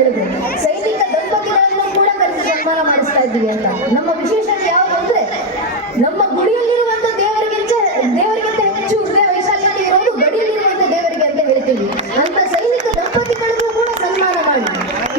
ಹೇಳಿದ್ರು. ಸೈನಿಕ ದಂಪತಿಗಳನ್ನು ಕೂಡ ಕರೆಸಿ ಸನ್ಮಾನ ಮಾಡಿಸ್ತಾ ಇದ್ದೀವಿ ಅಂತ. ನಮ್ಮ ವಿಶೇಷತೆ ಯಾವುದು ಅಂದ್ರೆ ನಮ್ಮ ಗುಡಿಯಲ್ಲಿರುವಂತ ದೇವರಿಗಿಂತ ಹೆಚ್ಚು ಹೃದಯ ವೈಶಾಲ್ಯತೆ ಇರೋದು ಗಡಿಯಲ್ಲಿರುವಂತ ದೇವರಿಗೆ ಅಂತ ಹೇಳ್ತೀವಿ. ಅಂತ ಸೈನಿಕ ದಂಪತಿಗಳಿಗೂ ಕೂಡ ಸನ್ಮಾನ ಮಾಡಿ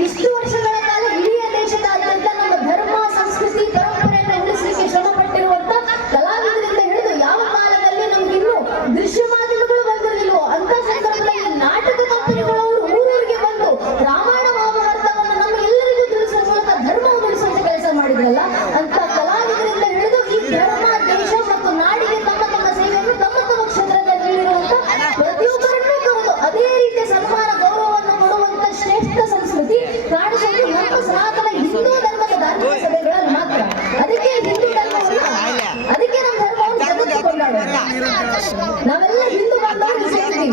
ಇಷ್ಟು ವರ್ಷಗಳ ಕಾಲ ಇಡೀ ದೇಶದಾದ್ಯಂತ ನಮ್ಮ ಧರ್ಮ ಸಂಸ್ಕೃತಿ ಪರಂಪರೆಯನ್ನು ಉಳಿಸಲಿಕ್ಕೆ ಶ್ರಮ ಪಟ್ಟಿರುವಂತ ಕಲಾವಿದರಿಂದ ಹಿಡಿದು ಯಾವ ಕಾಲದಲ್ಲಿ ನಮ್ಗಿನ್ನೂ ದೃಶ್ಯ ಮಾಧ್ಯಮಗಳು ಬಂದಿರಲಿಲ್ಲವೋ ಅಂತ ಸಂದರ್ಭದಲ್ಲಿ ನಾಟಕ ಕಂಪನಿಗಳವರು ಊರೂರಿಗೆ ಬಂದು ರಾಮಾಯಣ ಮಹಾಭಾರತವನ್ನು ನಮ್ಮ ಎಲ್ಲರಿಗೂ ತಿಳಿಸುವ ಮೂಲಕ ಧರ್ಮವನ್ನು ಉಳಿಸುವಂತ ಕೆಲಸ ಮಾಡಿದ್ರಲ್ಲ ಅಂತ ಕಲಾವಿದರಿಂದ ಹಿಡಿದು ಈ ಧರ್ಮ ದೇಶ ಮತ್ತು ನಾಡಿಗೆ ತಮ್ಮ ತಮ್ಮ ಸೇವೆಯನ್ನು ತಮ್ಮ ತಮ್ಮ ಕ್ಷೇತ್ರದಲ್ಲಿ ನೀಡಿರುವಂತ ಪ್ರತಿಯೊಬ್ಬರನ್ನೂ ಕರೆದು ಅದೇ ರೀತಿಯ ಸನ್ಮಾನ ಗೌರವವನ್ನು ಕೊಡುವಂತ ಶ್ರೇಷ್ಠ ಸಂಸ್ಕೃತಿ ಕಾಣಿಸುವುದು ನಮ್ಮ ಸನಾತನ ಹಿಂದೂ ಧರ್ಮದ ಧಾರ್ಮಿಕ ಸಭೆಗಳಲ್ಲಿ ಮಾತ್ರ. ಅದಕ್ಕೆ ಹಿಂದೂ ಧರ್ಮವನ್ನ ಅದಕ್ಕೆ ನಮ್ಮ ಧರ್ಮವನ್ನು ಜಗತ್ತು ಕೊಂಡಾಡೋದು. ನಾವೆಲ್ಲ ಹಿಂದೂ ಬಾಂಧವರು ಸೇರ್ತೀವಿ.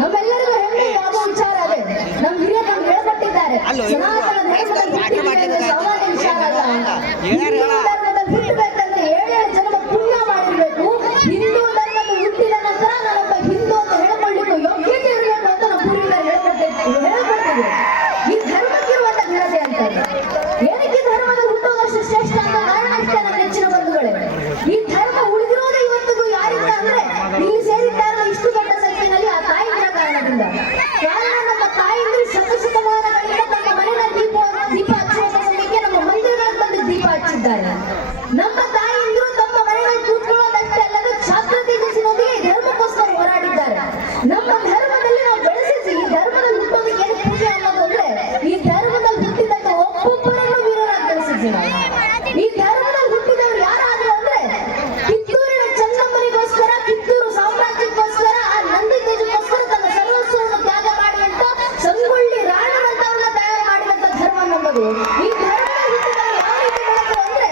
ನಮ್ಮೆಲ್ಲರಿಗೂ ಹೆಮ್ಮೆ ಆಗುವ ವಿಚಾರ ಅದೇ. ನಮ್ಮ ಹಿರಿಯರು ನಮ್ಗೆ ಹೇಳ್ಕೊಟ್ಟಿದ್ದಾರೆ ಸನಾತನ ಧರ್ಮದ ಸಾಮಾನ್ಯ ವಿಚಾರ ಅಲ್ಲ. ಹಿಂದೂ ಧರ್ಮದಲ್ಲಿ ಹುಟ್ಟಬೇಕಂದ್ರೆ 7 ಜನ್ಮ ಪುಣ್ಯ ಮಾಡಿರ್ಬೇಕು. ಹಿಂದೂ ಧರ್ಮದ ಹುಟ್ಟಿದ ನಂತರ ನಾನೊಬ್ಬ ಹಿಂದೂ ಅಂತ ಹೇಳ್ಕೊಳ್ಳಿಕ್ಕೂ ಯೋಗ್ಯತೆ ಇರಬೇಕು ಅಂತ ನಮ್ಮ ಪೂರ್ವಿಕರು ಹೇಳ್ಕೊಟ್ಟಿದ್ದೀವಿ. ಈ ಧರ್ಮಕ್ಕಿರುವಂತ ಘನತೆ ಅಂತಾರೆ. ಏನಕ್ಕೆ ಧರ್ಮದಲ್ಲಿ ಹುಟ್ಟುವುದಷ್ಟು ಶ್ರೇಷ್ಠ ಅಂತ ಕಾರಣ ಅಷ್ಟೇ ನನ್ನ ನೆಚ್ಚಿನ ಬಂಧುಗಳೇ. ಈ ಧರ್ಮ ಉಳಿದಿರೋದೇ ಇವತ್ತಿಗೂ ಯಾರಿಂದ ಅಂದ್ರೆ ಇಲ್ಲಿ ಸೇರಿದ್ದಾರಲ್ಲ ಇಷ್ಟು ದೊಡ್ಡ ಸಂಖ್ಯೆಯಲ್ಲಿ ಆ ತಾಯಿಯ ಕಾರಣದಿಂದ. ಕಾರಣ ನಮ್ಮ ತಾಯಿಗಳು ಶತಶತಮಾನಗಳಿಂದ ತಮ್ಮ ಮನೆಯಲ್ಲಿ ದೀಪ ಹಚ್ಚುವ ಸಮಯಕ್ಕೆ ನಮ್ಮ ಮಂದಿರಗಳಲ್ಲಿ ಬಂದು ದೀಪ ಹಚ್ಚಿದ್ದಾರೆ. ನಮ್ಮ ತಾಯಿಯಂದ್ರು ತಮ್ಮ ಮನೆಯಲ್ಲಿ ಕೂತ್ಕೊಳ್ಳೋದಷ್ಟೇ ಅಲ್ಲದೆ ಛಾತ್ರ ತೇಜಸ್ಸಿನೊಂದಿಗೆ ಈ ಧರ್ಮಕ್ಕೋಸ್ಕರ ಹೋರಾಡಿದ್ದಾರೆ. ನಮ್ಮ ಧರ್ಮದಲ್ಲಿ ನಾವು ಬೆಳೆಸಿಸಿ ಈ ಧರ್ಮದಲ್ಲಿ ಹುಟ್ಟೋದಕ್ಕೆ ಏನು ಪೂಜೆ ಅನ್ನೋದು ಅಂದ್ರೆ ಈ ಧರ್ಮದಲ್ಲಿ ಹುಟ್ಟಿದಂತ ಒಬ್ಬೊಬ್ಬರನ್ನು ವೀರರಾಗಿ ಬೆಳೆಸಿದ್ವಿ ನಾವು. ಈ ಧರ್ಮದಲ್ಲಿ ಹುಟ್ಟಿದವರು ಯಾರಾದ್ರು ಅಂದ್ರೆ ಕಿತ್ತೂರಿನ ಚೆನ್ನಮ್ಮನಿಗೋಸ್ಕರ ಕಿತ್ತೂರು ಸಾಮ್ರಾಜ್ಯಕ್ಕೋಸ್ಕರ ಆ ನಂದಿ ಧ್ವಜಕ್ಕೋಸ್ಕರ ತನ್ನ ಸರ್ವಸ್ವವನ್ನು ತ್ಯಾಗ ಮಾಡಿದಂತ ಸಂಗೊಳ್ಳಿ ರಾಣರಂತವನ್ನ ತಯಾರು ಮಾಡಿದಂತ ಧರ್ಮ ನಮ್ಮದು. ಈ ಧರ್ಮದಲ್ಲಿ ಹುಟ್ಟಿದವರು ಯಾವ ರೀತಿ ಬೆಳೆದ್ರು ಅಂದ್ರೆ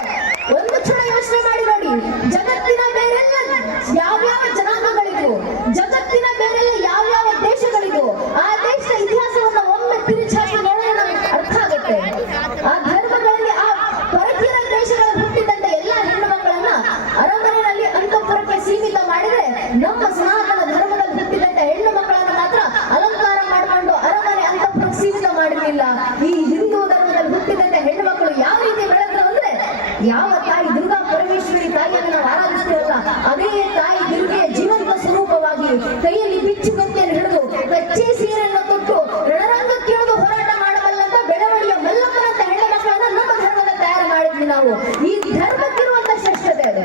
ಒಂದು ಕ್ಷಣ ಯೋಚನೆ ಮಾಡಿ ನೋಡಿ. ಜಗತ್ತಿನ ಬೇರೆಲ್ಲ ಯಾವ್ಯಾವ ಜನಾಂಗಗಳಿಗೂ ಜಗತ್ತಿನ ಬೇರೆಲ್ಲ ಯಾವ್ಯಾವ ದೇಶಗಳಿಗೂ ಆ ದೇಶದ ಇತಿಹಾಸವನ್ನು ಒಮ್ಮೆ ತಿರುಚಾಕಿ ನೋಡಿದ್ರೆ ನಮಗೆ ಅರ್ಥ ಆಗುತ್ತೆ. ಆ ಧರ್ಮಗಳಲ್ಲಿ ಆ ಪರಕೀಯ ದೇಶಗಳ ಹುಟ್ಟಿದಂತ ಎಲ್ಲಾ ಹೆಣ್ಣು ಮಕ್ಕಳನ್ನ ಅರಮನೆಯಲ್ಲಿ ಅಂತಃಪುರಕ್ಕೆ ಸೀಮಿತ ಮಾಡಿದ್ರೆ ನಮ್ಮ ಸನಾತನ ಧರ್ಮದಲ್ಲಿ ಹುಟ್ಟಿದಂತ ಹೆಣ್ಣು ಮಕ್ಕಳನ್ನ ಮಾತ್ರ ಅಲಂಕಾರ ಮಾಡಿಕೊಂಡು ಅರಮನೆ ಅಂತಃಪುರಕ್ಕೆ ಸೀಮಿತ ಮಾಡಿರಲಿಲ್ಲ. ಈ ಹಿಂದೂ ಧರ್ಮದಲ್ಲಿ ಹುಟ್ಟಿದಂತ ಹೆಣ್ಣು ಮಕ್ಕಳು ಯಾವ ರೀತಿ ಬೆಳೆದ್ರು ಅಂದ್ರೆ ಯಾವ ತಾಯಿ ದುರ್ಗಾ ಪರಮೇಶ್ವರಿ ತಾಯಿಯನ್ನು ನಾವು ಆರಾಧಿಸ್ತೀವಲ್ಲ ಅದೇ ತಾಯಿ ದುರ್ಗೆಯ ಜೀವಂತ ಸ್ವರೂಪವಾಗಿ ಕೈಯಲ್ಲಿ ಬಿಚ್ಚು ಕತ್ತಿಯನ್ನು ಹಿಡಿದು ಕಚ್ಚೆ ಸೀರೆಯನ್ನು ತೊಟ್ಟು ರಣರಂಗಕ್ಕಿಳಿದು ಹೋರಾಟ ಮಾಡಬಲ್ಲಂತ ಬೆಳವಣಿಗೆಯ ಮಲ್ಲಮ್ಮನಂತ ಹೆಣ್ಣು ಮಕ್ಕಳನ್ನ ನಮ್ಮ ಧರ್ಮದ ತಯಾರು ಮಾಡಿದ್ವಿ ನಾವು. ಈ ಧರ್ಮಕ್ಕಿರುವಂತ ಶ್ರೇಷ್ಠತೆ ಇದೆ.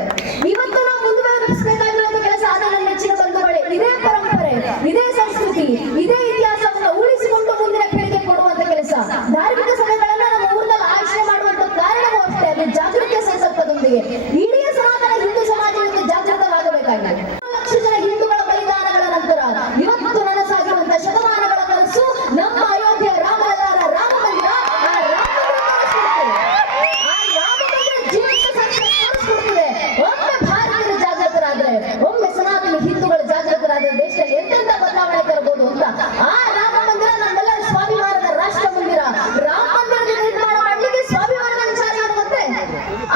ಇವತ್ತು ನಾವು ಮುಂದುವರಿಸಬೇಕಾಗಿರುವಂತ ಕೆಲಸ ಅದನ್ನ ನೆಚ್ಚಿನ ಬಂಧುಗಳೇ ಇದೇ ಪರಂಪರೆ ಇದೇ ಸಂಸ್ಕೃತಿ ಇದೇ ಇತಿಹಾಸವನ್ನು ಉಳಿಸಿಕೊಂಡು ಮುಂದಿನ ಪೀಳಿಗೆ ಕೊಡುವಂತ ಕೆಲಸ. ಧಾರ್ಮಿಕ ಸಭೆಗಳನ್ನ ನಮ್ಮ ಊರಿನಲ್ಲಿ ಆಯೋಜನೆ ಮಾಡುವಂತ ಕಾರಣವೂ ಅಷ್ಟೇ ಅದು ಜಾಗೃತಿಯ ಸಂಕಲ್ಪದೊಂದಿಗೆ ಇಡೀ ಸನಾತನ ಹಿಂದೂ ಸಮಾಜದಿಂದ ಜಾಗೃತವಾಗಬೇಕಾಗಿದೆ. 1 ಲಕ್ಷ ಜನ ಹಿಂದೂಗಳ ಬಲಿದಾನಗಳ ನಂತರ ಇವತ್ತು ನನಸಾಗಿರುವಂತ ಶತಮಾನಗಳ ಕನಸು ನಮ್ಮ ಅಯೋಧ್ಯೆಯ ರಾಮಲಲ್ಲಾರ ರಾಮ ಮಂದಿರ. ಆ ರಾಮ ಮಂದಿರ ಜೀವಂತ ತೋರಿಸ್ಕೊಡ್ತಿದೆ. ಒಮ್ಮೆ ಭಾರತೀಯರು ಜಾಗೃತರಾದ್ರೆ ಒಮ್ಮೆ ಸನಾತನ ಹಿಂದೂಗಳು ಜಾಗೃತರಾದ್ರೆ ದೇಶದಲ್ಲಿ ಎಂತೆಂತ ಬದಲಾವಣೆ ತರಬಹುದು ಅಂತ ಆ ರಾಮ ಮಂದಿರ ನಮ್ಮೆಲ್ಲರ ಸ್ವಾಭಿಮಾನದ ರಾಷ್ಟ್ರ ಮಂದಿರ. ರಾಮ ಮಂದಿರದ ನಿರ್ಮಾಣ ಮಾಡ್ಲಿಕ್ಕೆ ಸ್ವಾಭಿಮಾನದ ವಿಚಾರ ಏನು ಗೊತ್ತೇ?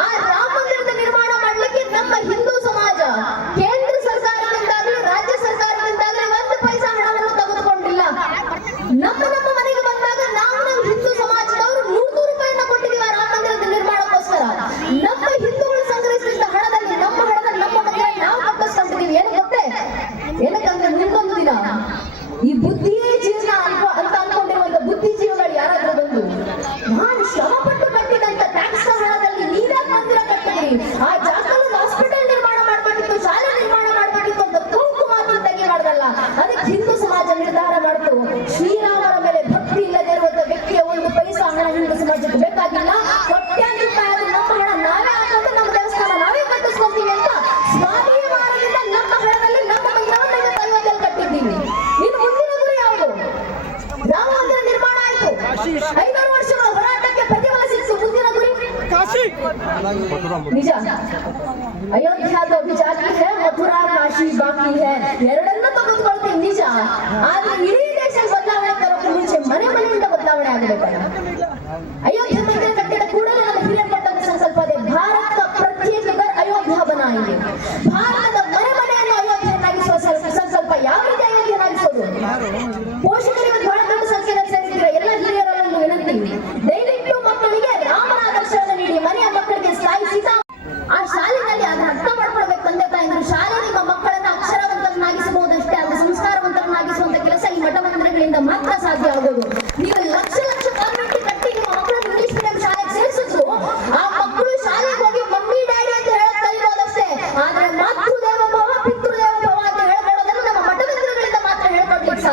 ಆ ರಾಮ ಮಂದಿರದ ನಿರ್ಮಾಣ ಮಾಡ್ಲಿಕ್ಕೆ ನಮ್ಮ ಹಿಂದೂ ಸಮಾಜ ಕೇಂದ್ರ ಸರ್ಕಾರದಿಂದಾಗಲಿ ರಾಜ್ಯ ಸರ್ಕಾರದಿಂದಾಗಲಿ 1 ಪೈಸಾ ಹಣವನ್ನು ತೆಗೆದುಕೊಂಡಿಲ್ಲ. ನಮ್ಮ ಮನೆಗೆ ಬಂದಾಗ ನಾವು ಹಿಂದೂ ಸಮಾಜದವರು 100 ರೂಪಾಯಿನ ಕೊಟ್ಟಿದ್ದೀವಿ ಆ ರಾಮ ಮಂದಿರದ ನಿರ್ಮಾಣಕ್ಕೋಸ್ಕರ. ನಮ್ಮ ಹಿಂದೂಗಳು ಸಂಗ್ರಹಿಸಿದ ಹಣದಲ್ಲಿ ನಮ್ಮ ಮಂದಿರ ನಾವು ಕಟ್ಟಿಸ್ಕೊಂಡಿದ್ದೀವಿ. ಏನು ಗೊತ್ತೇ? ಏನಕ್ಕಂದ್ರೆ ಮುಂದೊಂದು ದಿನ ಈ ಬುದ್ಧಿಯೇ ಜೀವನ ಅಂತ ಅನ್ಕೊಂಡಿರುವಂತ ಬುದ್ಧಿಜೀವಿಗಳು ಯಾರಾದ್ರೂ ಬಂದು ನಾನು ಶ್ರಮಪಟ್ಟು ಕಟ್ಟಿದಂತ ಟ್ಯಾಕ್ಸ್ ಹಣದಲ್ಲಿ ನೀವೇ ಮಂದಿರ ಕಟ್ಟಿದ್ರಿ, ಆ ಜಾಗದಲ್ಲಿ ಹಾಸ್ಪಿಟಲ್ ನಿರ್ಮಾಣ ಮಾಡ್ಬೇಕಿತ್ತು, ಶಾಲೆ ನಿರ್ಮಾಣ ಮಾಡ್ಬೇಕಿತ್ತು ಅಂತ ತೂಕು ಮಾತು ತೆಗೆಬಾರ್ದಲ್ಲ. ಅದಕ್ಕೆ ಹಿಂದೂ ಸಮಾಜ ನಿರ್ಧಾರ ಮಾಡ್ತು ಶ್ರೀರಾಮರ ಮೇಲೆ ಭಕ್ತಿ ಇಲ್ಲದೆ ಇರುವಂತ ವ್ಯಕ್ತಿಯ 1 ಪೈಸಾ ಹಣ ಹಿಂದೂ ಸಮಾಜಕ್ಕೆ ಬೇಕಾಗಿಲ್ಲ. ಕೋಟ್ಯಾಂತರ ನಮ್ಮ ಹಣ ನಾವೇ ಹಾಕೊಂಡು ನಮ್ಮ ದೇವಸ್ಥಾನ ನಾವೇ ಕಟ್ಟಿಸ್ಕೊಳ್ತೀವಿ ಅಂತ ಸ್ವಾಭಿಮಾನದಿಂದ ನಮ್ಮ ಹಣದಲ್ಲಿ ನಮ್ಮ ಮಂದಿರವನ್ನು ಅಯೋಧ್ಯೆಯಲ್ಲಿ ಕಟ್ಟಿದ್ದೀವಿ. ಇನ್ನು ಮುಂದಿನ ಗುರಿ ಯಾವುದು? ರಾಮ ಮಂದಿರ ನಿರ್ಮಾಣ ಆಯ್ತು. 500 ವರ್ಷಗಳ ಹೋರಾಟಕ್ಕೆ ಪ್ರತಿಫಲ ಸಿಕ್ತು. ಮುಂದಿನ ಗುರಿ ನಿಜ. ಅಯೋಧ್ಯ तो अभी जाती है, मथुरा काशी बाकी है. ಎರಡನ್ನೂ ತೆಗೆದುಕೊಳ್ತೀವಿ ನಿಜ. ಆದ್ರೆ ಇಡೀ ದೇಶ ಬದಲಾವಣೆ ತರೋಕೆ ಮುಂಚೆ ಮನೆಯಿಂದ ಬದಲಾವಣೆ ಆಗಬೇಕಲ್ಲ. ಅಯೋಧ್ಯ ಮಂದಿರ ಕಟ್ಟಿದ ಕೂಡಲೇ ನಮ್ಮ ಹಿರಿಯರು ಕೊಟ್ಟಂತ ಸಂಕಲ್ಪ ಇದೆ, ಭಾರತ ಪ್ರತ್ಯೇಕ ಘರ್ ಅಯೋಧ್ಯ ಬನಾएंगे. ಭಾರತದ ಮನೆಯನ್ನು ಅಯೋಧ್ಯೆಯನ್ನಾಗಿಸುವ ಸಂಕಲ್ಪ. ಯಾವ ರೀತಿ ಅಯೋಧ್ಯೆಯನ್ನಾಗಿಸೋದು? ಪೋಷಕರಿಗೆ ಬಹಳ ದೊಡ್ಡ ಸಂಖ್ಯೆಯಲ್ಲಿ ಸೇರಿದ್ರೆ ಎಲ್ಲ ಹಿರಿಯರು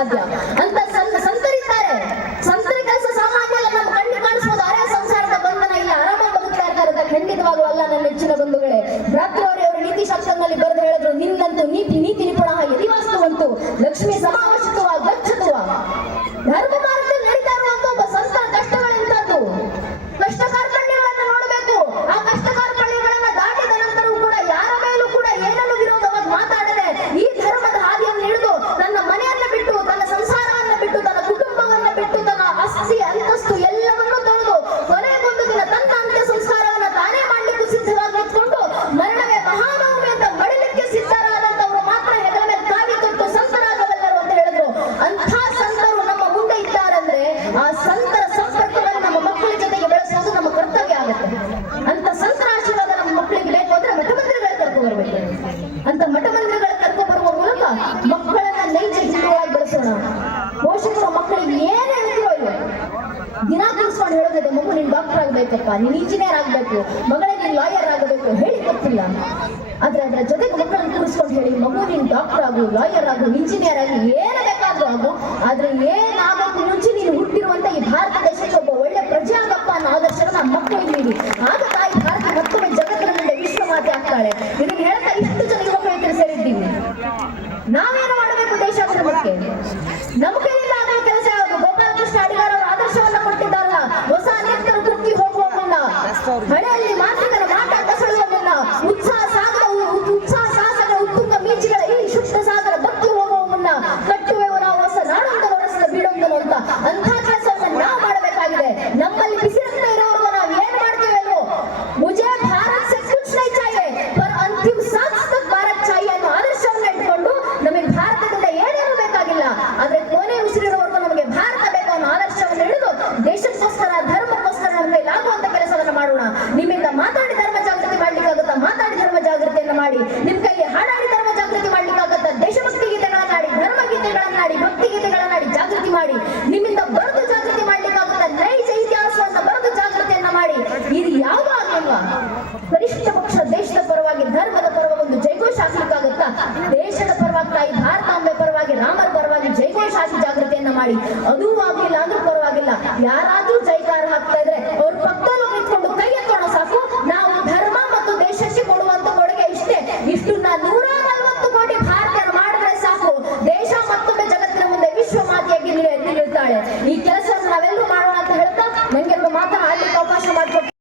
ಸಾಧ್ಯ. ಅಂತ ಸಂತರಿದ್ದಾರೆ. ಸಂತರ ಕೆಲಸ ಸಾಮಾನ್ಯ ಅಲ್ಲ, ನಮ್ಮ ಕಣ್ಣಿಗೆ ಕಾಣಿಸ್ಬೋದು. ಅರೆ ಸಂಸಾರದ ಬಂಧನ ಇಲ್ಲ, ಆರಾಮಾಗಿ ಬದುಕ್ತಾ ಇರ್ತಾರೆ. ಖಂಡಿತವಾಗೂ ಅಲ್ಲ ನನ್ನ ನೆಚ್ಚಿನ ಬಂಧುಗಳೇ. ಭ್ರಾತೃವರೇ ಅವರು ನೀತಿ ಶಾಸ್ತ್ರದಲ್ಲಿ ಬರೆದು ಹೇಳಿದ್ರು, ನಿನ್ನಂತೂ ನೀತಿ ನಿಪುಣ ಯದಿವಾಸ್ತುವಂತೂ ಲಕ್ಷ್ಮೀ ಸಮಾವಶಿತುವ ಗಚ್ಚತುವ. ಧರ್ಮ ಮಾರ್ಗದಲ್ಲಿ ನಡೀತಾ ಇರುವಂತ ಒಬ್ಬ ಸಂತರ ಕಷ್ಟಗಳೆಂತದ್ದು, ಕಷ್ಟ ಕಾರ್ಪಣ್ಯಗಳನ್ನು ನೋಡಬೇಕು. ಆ ಕಷ್ಟ ಕಾರ್ಪಣ್ಯಗಳನ್ನ ದಾಟಿದ ನಂತರವೂ ಕೂಡ ಯಾರ ಮೇಲೂ ಕೂಡ ಏನನ್ನು ವಿರೋಧವಾಗಿ ಮಾತಾಡದೆ ಈ ಧರ್ಮದ ಹಾದಿಯನ್ನು ಹಿಡಿದು ತನ್ನ ಮನೆಯನ್ನ ಬಿಟ್ಟು, ತನ್ನ ಸಂಸಾರವನ್ನ ಬಿಟ್ಟು, ತನ್ನ ಕುಟುಂಬವನ್ನ ಬಿಟ್ಟು, ತನ್ನ ಆಸ್ತಿ ಅಂತಸ್ತು ಎಲ್ಲವನ್ನೂ ತೊಳೆದು ಕೊನೆಗೊಂದು ದಿನ ತನ್ನ ಅಂತ್ಯ ಸಂಸ್ಕಾರವನ್ನ ತಾನೇ ಮಾಡಲಿಕ್ಕೂ ಸಿದ್ಧವಾಗಿ ನಿಂತ್ಕೊಂಡು ಮರಣವೇ ಮಹಾನವಮಿ ಅಂತ ಮಡಿಲಿಕ್ಕೆ ಸಿದ್ಧರಾದಂತವರು ಮಾತ್ರ ಹೆಗಲ ಮೇಲೆ ಕಾವಿ ತೊಟ್ಟು ಸಂತರಾಗಬಲ್ಲರು ಅಂತ ಹೇಳಿದ್ರು. ಅಂಥ ಸಂತರು ನಮ್ಮ ಮುಂದೆ ಇದ್ದಾರಂದ್ರೆ ಆ ಸಂತರ ಸಂಪರ್ಕವನ್ನು ನಮ್ಮ ಮಕ್ಕಳ ಜೊತೆಗೆ ಬೆಳೆಸೋದು ನಮ್ಮ ಕರ್ತವ್ಯ ಆಗುತ್ತೆ. ಅಂತ ಸಂತರ ಆಶೀರ್ವಾದ ನಮ್ಮ ಮಕ್ಕಳಿಗೆ ಬೇಕು ಅಂದ್ರೆ ಮಠ ಮಂದಿರಗಳಿಗೆ ಕರ್ಕೊಂಡು ಬರಬೇಕು. ಅಂತ ಮಠ ಮಂದಿರಗಳಿಗೆ ಕರ್ಕೊಂಡು ಬರುವ ಮೂಲಕ ಮಕ್ಕಳನ್ನ ನೈಜ ಹಿಂದುಗಳಾಗಿ ಬೆಳೆಸೋಣ. ಪೋಷಕರು ಮಕ್ಕಳಿಗೆ ಏನ್ ಹೇಳ್ತಿರೋ ಇವ ದಿನ ಕೂರಿಸ್ಕೊಂಡು ಹೇಳೋದಿದೆ, ಮಗು ನೀನ್ ಡಾಕ್ಟರ್ ಆಗ್ಬೇಕಪ್ಪ, ನೀನ್ ಇಂಜಿನಿಯರ್ ಆಗ್ಬೇಕು, ಮಗಳೇ ನೀನ್ ಲಾಯರ್ ಆಗಬೇಕು, ಹೇಳಿ ತಪ್ಪಿಲ್ಲ. ಆದ್ರೆ ಅದರ ಜೊತೆಗೆ ಮಕ್ಕಳನ್ನು ಕೂರಿಸ್ಕೊಂಡು ಹೇಳಿ, ಮಗು ನೀನ್ ಡಾಕ್ಟರ್ ಆಗು, ಲಾಯರ್ ಆಗು, ಇಂಜಿನಿಯರ್ ಆಗಿ ಏನ ಬೇಕಾದ್ರೂ ಆಗು, ಆದ್ರೆ ಏನಾಗಕ್ಕೂ ಮುಂಚೆ ನೀನು ಹುಟ್ಟಿರುವಂತ ಈ ಭಾರತ ದೇಶಕ್ಕೆ ಒಬ್ಬ ಒಳ್ಳೆ ಪ್ರಜೆ ಆಗಪ್ಪ ಅನ್ನೋ ಆದರ್ಶನ ಮಕ್ಕಳಿಗೆ ನೀಡಿ. ಆಗ ತಾಯಿ ಭಾರತ ಮತ್ತೊಮ್ಮೆ ಜಗತ್ತಿನ ಮುಂದೆ ವಿಶ್ವಮಾತೆ ಆಗ್ತಾಳೆ. ಇದನ್ನ ಹೇಳ್ತಾ ಇಷ್ಟು ಜನ ಯುವಕ ಯುವಕರು ಸೇರಿದ್ದೀವಿ. ನಾವೇನು ಮಾಡಬೇಕು ದೇಶಾಭಿವೃದ್ಧಿಗೆ? ನಮ್ಮ ಕೈಯಿಂದ ಆಗೋ ಕೆಲಸ ಯಾವುದು? ಗೋಪಾಲಕೃಷ್ಣ ಅಡಿಗಾರ್ ಅವರ ಆದರ್ಶವನ್ನ ಕೊಟ್ಟಿದ್ದಾರಲ್ಲ, ಹೊಸ ಅನೇಕರು ತೃಪ್ತಿ ಹೋಗುವ ಮುನ್ನ, ಹಳೆಯಲ್ಲಿ ಮಾಂತ್ರಿಕರ ಮಾಟ ಕಸಳುವ ಮುನ್ನ, ಉತ್ಸಾಹ ಸಾಹಸಗಳ ಉತ್ತುಂಗ ಮೀಚಿಗಳ ಈ ಶುದ್ಧ ಸಾಗರ ಭಕ್ತಿ ಹೋಗುವ ಮುನ್ನ, ಕಟ್ಟುವೆವು ನಾವು ಹೊಸ ನಾಡೊಂದು ಹೊರಸದ ಬೀಡೊಂದನು ಅಂತ. ಅಂಥ ಕೆಲಸವನ್ನ ನಾವು ಮಾಡಬೇಕಾಗಿದೆ. ನಮ್ಮಲ್ಲಿ ಬಿಸಿರಕ್ತ ಇರೋರು ನಾವು ಏನ್ ಮಾಡ್ತೀವೇನೋ, ಮುಜೆ ಭಾರತ್ ಸೆ ಕುಚ್ ನಹೀ ಚಾಹಿಯೆ ಪರ್ ಅಂತಿಮ ಸಾಂಸ್ ತಕ್ ಭಾರತ್ ಚಾಹಿಯೆ ಅನ್ನೋ ಆದರ್ಶವನ್ನ ಇಟ್ಕೊಂಡು ನಮಗೆ ಭಾರತದಿಂದ ಏನೇನು ಬೇಕಾಗಿಲ್ಲ, ಆದ್ರೆ ಕೊನೆ ಉಸಿರಿರೋವರೆಗೂ ನಮಗೆ ಭಾರತ ಬೇಕು ಅನ್ನೋ ಆದರ್ಶವನ್ನು ಹಿಡಿದು ದೇಶಕ್ಕೋಸ್ಕರ ಧರ್ಮಕ್ಕೋಸ್ಕರ ನಮ್ಮ ಕೈಲಾಗುವಂತ ಕೆಲಸವನ್ನ ಮಾಡೋಣ. ನಿಮ್ಮಿಂದ ಮಾತಾಡಿ ಧರ್ಮ ಜಾಗೃತಿ ಮಾಡ್ಲಿಕ್ಕಾಗುತ್ತಾ? ಮಾತಾಡಿ ಧರ್ಮ ಜಾಗೃತಿಯನ್ನ ಮಾಡಿ. ನಿಮ್ ಕೈಗೆ ಹಾಡಾಡಿ ಧರ್ಮ ಜಾಗೃತಿ ಮಾಡ್ಲಿಕ್ಕಾಗುತ್ತಾ? ದೇಶಭಕ್ತಿ ಗೀತೆಗಳನ್ನಾಡಿ, ಧರ್ಮ ಗೀತೆಗಳನ್ನಾಡಿ, ಭಕ್ತಿ ಗೀತೆಗಳನ್ನಾಡಿ ಜಾಗೃತಿ ಮಾಡಿ. ನಿಮ್ಮಿಂದ ಬರೆದು ಜಾಗೃತಿ ಮಾಡ್ಲಿಕ್ಕಾಗುತ್ತಾ? ನೈಜ ಇತಿಹಾಸವನ್ನ ಬರೆದು ಜಾಗೃತಿಯನ್ನ ಮಾಡಿ. ಇದು ಯಾವುದು ಆಗಿಲ್ವಾ? ಕನಿಷ್ಠ ಪಕ್ಷ ದೇಶದ ಪರವಾಗಿ, ಧರ್ಮದ ಪರವಾಗಿ ಒಂದು ಜೈಘೋಷ ಹಾಕ್ಲಿಕ್ಕಾಗುತ್ತಾ? ದೇಶದ ಪರವಾಗಿ, ತಾಯಿ ಭಾರತಾಂಬೆ ಪರವಾಗಿ, ರಾಮರ ಪರವಾಗಿ ಜೈಘೋಷ ಹಾಕಿ ಜಾಗೃತಿಯನ್ನ ಮಾಡಿ. ಅದೂ ಆಗಿಲ್ಲ ಅಂದ್ರೂ ಪರವಾಗಿಲ್ಲ, ಯಾರಾದ್ರೂ ಜೈ